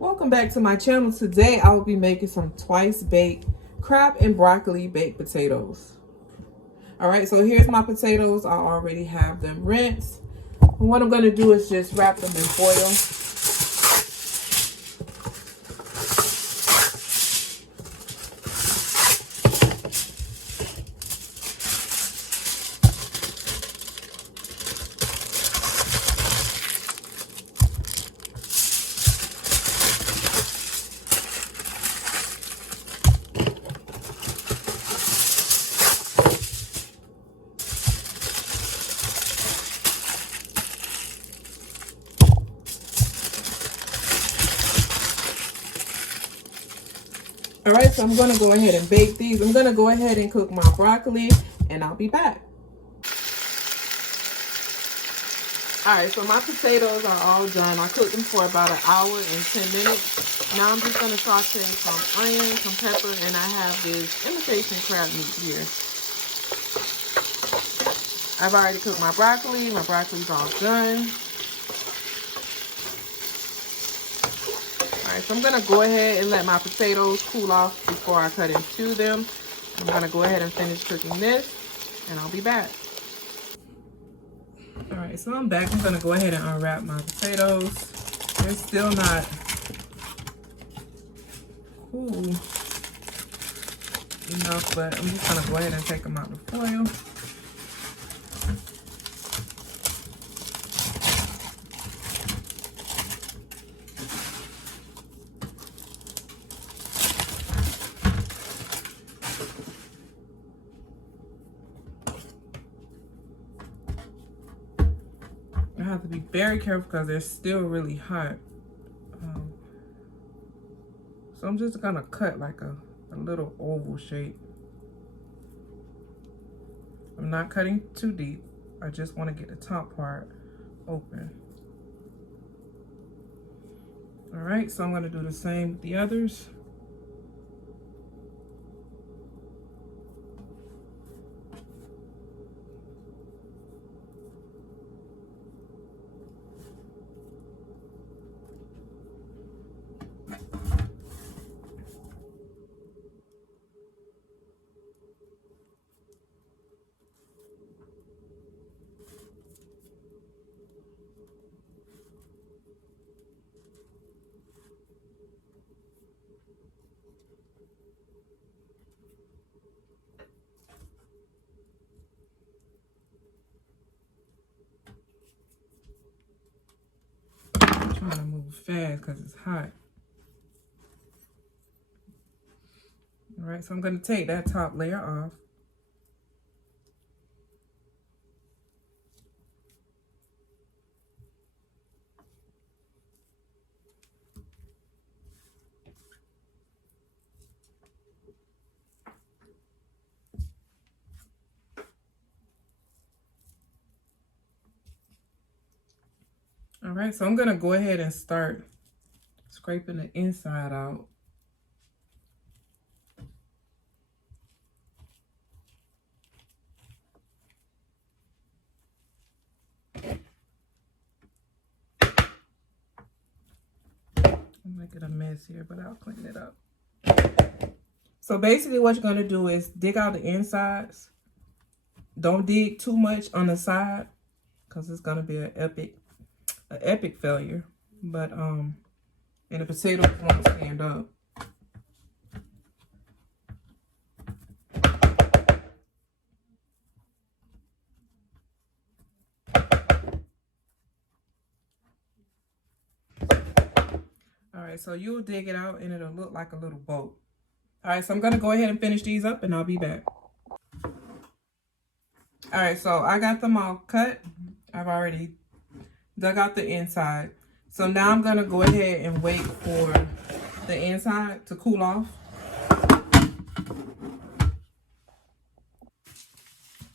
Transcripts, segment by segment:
Welcome back to my channel. Today I will be making some twice baked crab and broccoli baked potatoes. All right, so here's my potatoes. I already have them rinsed. And what I'm going to do is just wrap them in foil. All right, so I'm going to go ahead and bake these. I'm going to go ahead and cook my broccoli, and I'll be back. All right, so my potatoes are all done. I cooked them for about an hour and 10 minutes. Now I'm just going to saute some onions, some pepper, and I have this imitation crab meat here. I've already cooked my broccoli. My broccoli's all done. All right, so I'm going to go ahead and let my potatoes cool off before I cut into them. I'm going to go ahead and finish cooking this, and I'll be back. All right, so I'm back. I'm going to go ahead and unwrap my potatoes. They're still not cool enough, but I'm just going to go ahead and take them out the foil. I have to be very careful because they're still really hot. So I'm just gonna cut like a little oval shape. I'm not cutting too deep. I just want to get the top part open. All right, so I'm gonna do the same with the others. I'm trying to move fast because it's hot. All right, so I'm gonna take that top layer off. All right, so I'm gonna go ahead and start scraping the inside out. I'm making a mess here, but I'll clean it up. So basically what you're gonna do is dig out the insides. Don't dig too much on the side because it's gonna be an epic failure. But and the potatoes won't stand up. All right, so you'll dig it out and it'll look like a little boat. All right, so I'm gonna go ahead and finish these up and I'll be back. All right, so I got them all cut. I've already dug out the inside. So now I'm gonna go ahead and wait for the inside to cool off.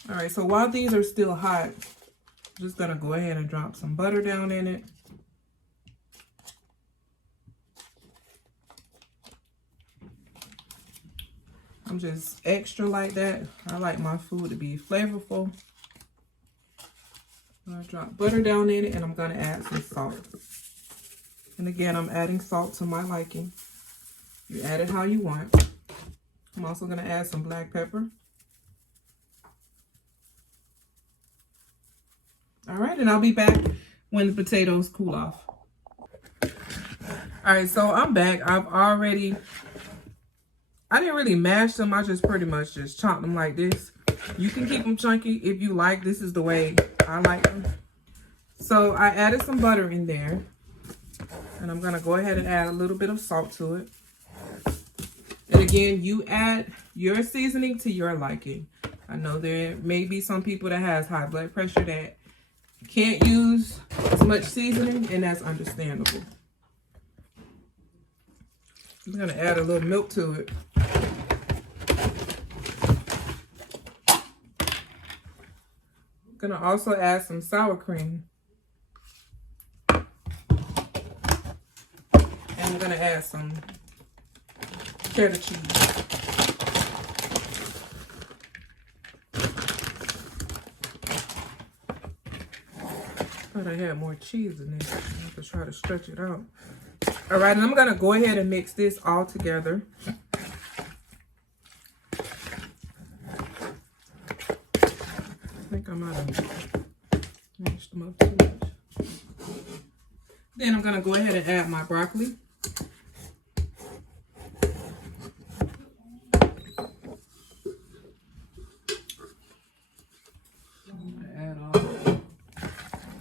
All right, so while these are still hot, I'm just gonna go ahead and drop some butter down in it. I'm just extra like that. I like my food to be flavorful. I drop butter down in it and I'm gonna add some salt. And again, I'm adding salt to my liking. You add it how you want. I'm also going to add some black pepper. All right, and I'll be back when the potatoes cool off. All right, so I'm back. I didn't really mash them. I just pretty much just chopped them like this. You can keep them chunky if you like. This is the way I like them. So I added some butter in there. And I'm going to go ahead and add a little bit of salt to it. And again, you add your seasoning to your liking. I know there may be some people that has high blood pressure that can't use as much seasoning, and that's understandable. I'm going to add a little milk to it. I'm going to also add some sour cream. And I'm going to add some cheddar cheese. Thought I had more cheese in there. I have to try to stretch it out. All right, and I'm gonna go ahead and mix this all together. I think I might have mashed them up too much. Then I'm gonna go ahead and add my broccoli.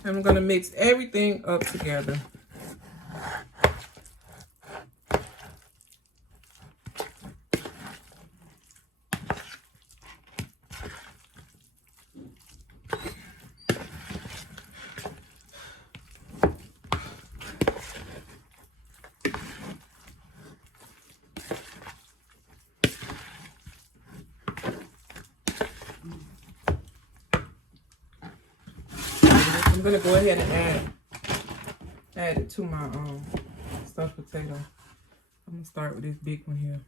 And I'm going to mix everything up together. I'm going to go ahead and add it to my stuffed potato. I'm going to start with this big one here.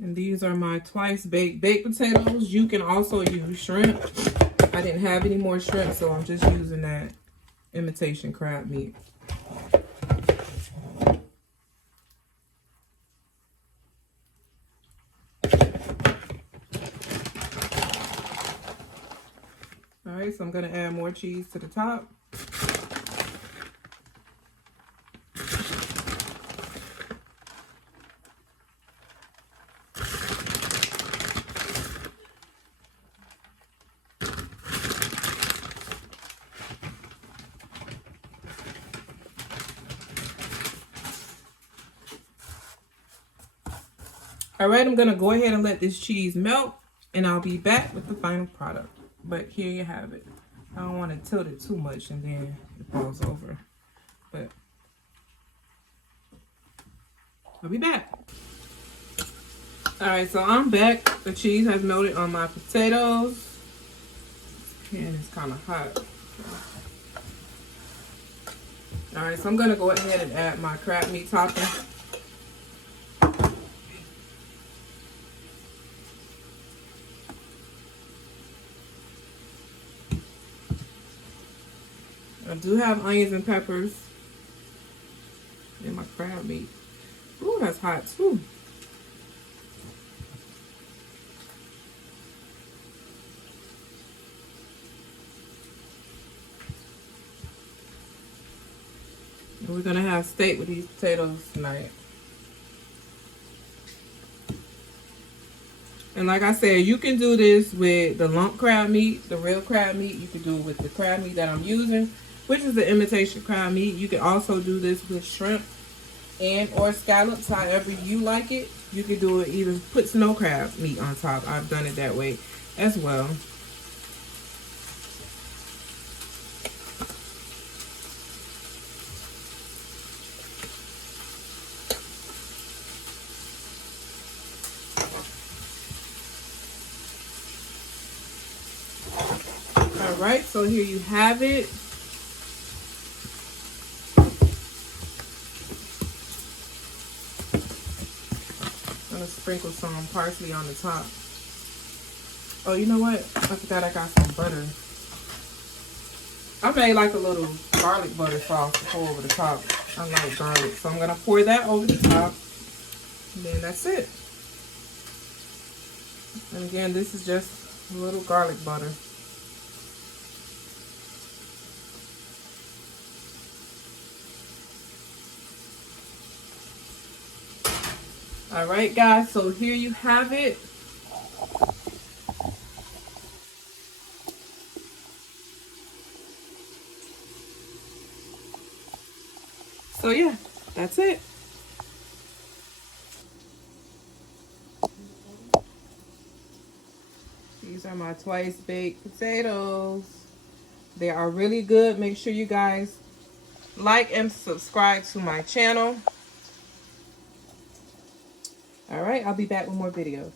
And these are my twice baked potatoes. You can also use shrimp. I didn't have any more shrimp, so I'm just using that imitation crab meat. All right, so I'm gonna add more cheese to the top. All right, I'm gonna go ahead and let this cheese melt, and I'll be back with the final product. But here you have it. I don't want to tilt it too much and then it falls over. But I'll be back. All right, so I'm back. The cheese has melted on my potatoes. This pan is kind of hot. All right, so I'm gonna go ahead and add my crab meat topping. I do have onions and peppers in my crab meat. Ooh, that's hot too. And we're gonna have steak with these potatoes tonight. And like I said, you can do this with the lump crab meat, the real crab meat. You can do it with the crab meat that I'm using, which is the imitation crab meat. You can also do this with shrimp and or scallops, however you like it. You can do it either put snow crab meat on top. I've done it that way as well. All right, so here you have it. I'm gonna sprinkle some parsley on the top. Oh, you know what? I forgot I got some butter. I made like a little garlic butter sauce to pour over the top. I like garlic, so I'm gonna pour that over the top. And then that's it. And again, this is just a little garlic butter. All right, guys, so here you have it. So yeah, that's it. These are my twice baked potatoes. They are really good. Make sure you guys like and subscribe to my channel. All right, I'll be back with more videos.